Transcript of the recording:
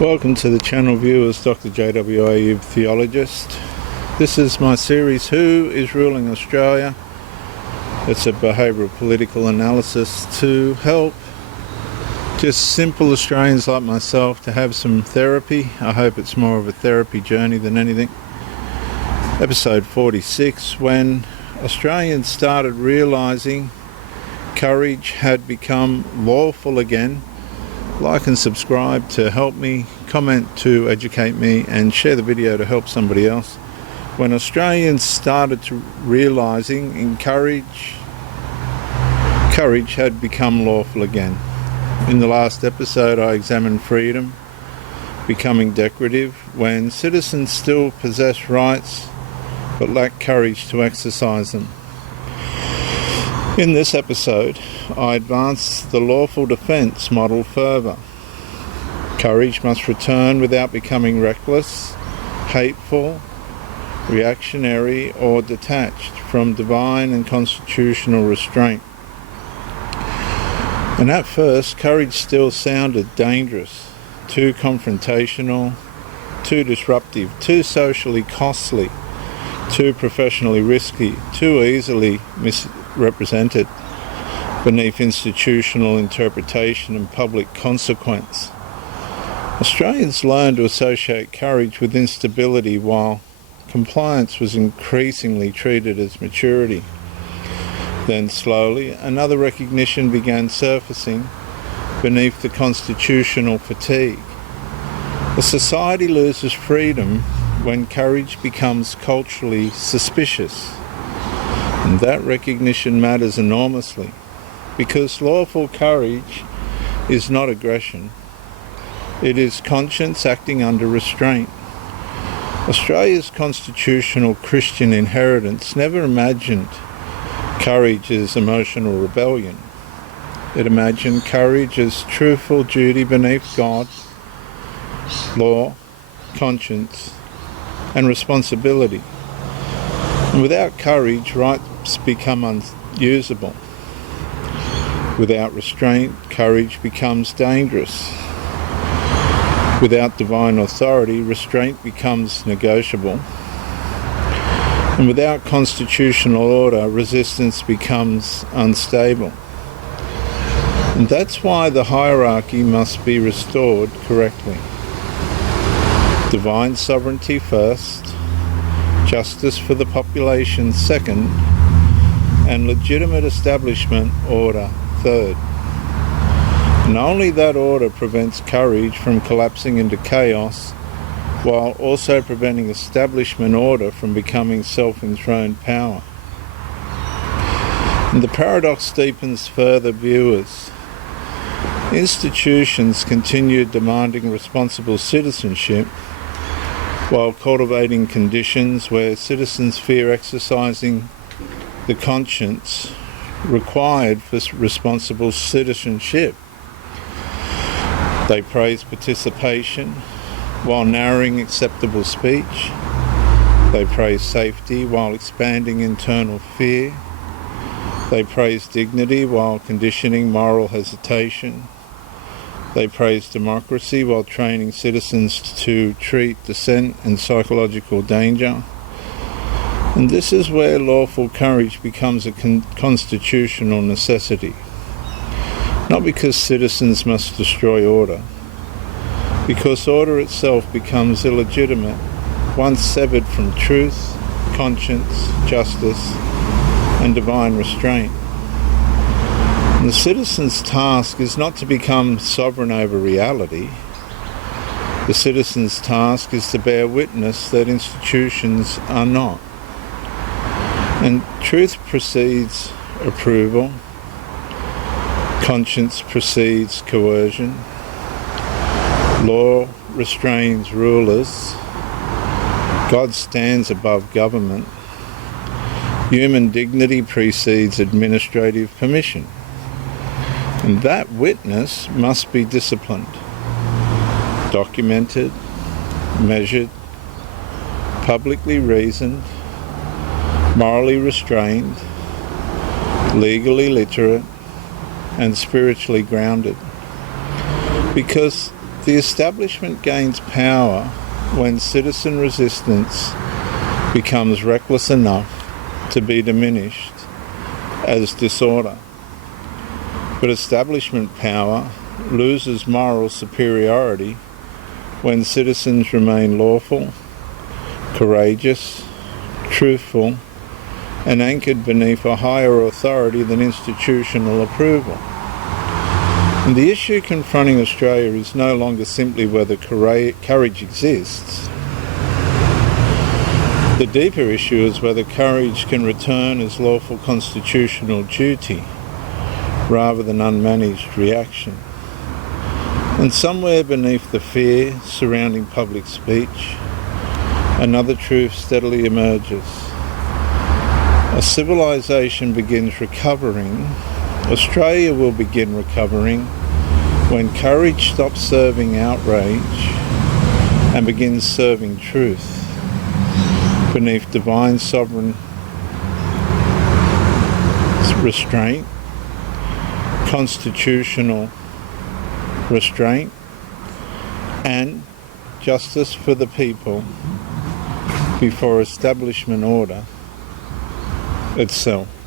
Welcome to the channel viewers, Dr. JW Ayub, theologist. This is my series, Who is Ruling Australia? It's a behavioural political analysis to help just simple Australians like myself to have some therapy. I hope it's more of a therapy journey than anything. Episode 46, when Australians started realising courage had become lawful again. Like and subscribe to help me, comment to educate me, and share the video to help somebody else. When Australians started to realising courage had become lawful again. In the last episode I examined freedom becoming decorative when citizens still possess rights but lack courage to exercise them. In this episode, I advance the lawful defence model further. Courage must return without becoming reckless, hateful, reactionary, or detached from divine and constitutional restraint. And at first, courage still sounded dangerous, too confrontational, too disruptive, too socially costly, too professionally risky, too easily misrepresented beneath institutional interpretation and public consequence. Australians learned to associate courage with instability, while compliance was increasingly treated as maturity. Then slowly, another recognition began surfacing beneath the constitutional fatigue. A society loses freedom when courage becomes culturally suspicious. And that recognition matters enormously, because lawful courage is not aggression. It is conscience acting under restraint. Australia's constitutional Christian inheritance never imagined courage as emotional rebellion. It imagined courage as truthful duty beneath God, law, conscience, and responsibility. And without courage, rights become unusable. Without restraint, courage becomes dangerous. Without divine authority, restraint becomes negotiable. And without constitutional order, resistance becomes unstable. And that's why the hierarchy must be restored correctly. Divine sovereignty first, justice for the population second, and legitimate establishment order third. And only that order prevents courage from collapsing into chaos, while also preventing establishment order from becoming self-enthroned power. And the paradox deepens further, viewers. Institutions continue demanding responsible citizenship while cultivating conditions where citizens fear exercising the conscience required for responsible citizenship. They praise participation while narrowing acceptable speech. They praise safety while expanding internal fear. They praise dignity while conditioning moral hesitation. They praise democracy while training citizens to treat dissent and psychological danger. And this is where lawful courage becomes a constitutional necessity. Not because citizens must destroy order, because order itself becomes illegitimate once severed from truth, conscience, justice, and divine restraint. And the citizen's task is not to become sovereign over reality. The citizen's task is to bear witness that institutions are not. And truth precedes approval. Conscience precedes coercion. Law restrains rulers. God stands above government. Human dignity precedes administrative permission. And that witness must be disciplined, documented, measured, publicly reasoned, morally restrained, legally literate, and spiritually grounded. Because The establishment gains power when citizen resistance becomes reckless enough to be diminished as disorder. But establishment power loses moral superiority when citizens remain lawful, courageous, truthful, and anchored beneath a higher authority than institutional approval. And the issue confronting Australia is no longer simply whether courage exists. The deeper issue is whether courage can return as lawful constitutional duty rather than unmanaged reaction. And somewhere beneath the fear surrounding public speech, another truth steadily emerges. As civilization begins recovering, Australia will begin recovering when courage stops serving outrage and begins serving truth beneath divine sovereign restraint, constitutional restraint, and justice for the people before establishment order itself.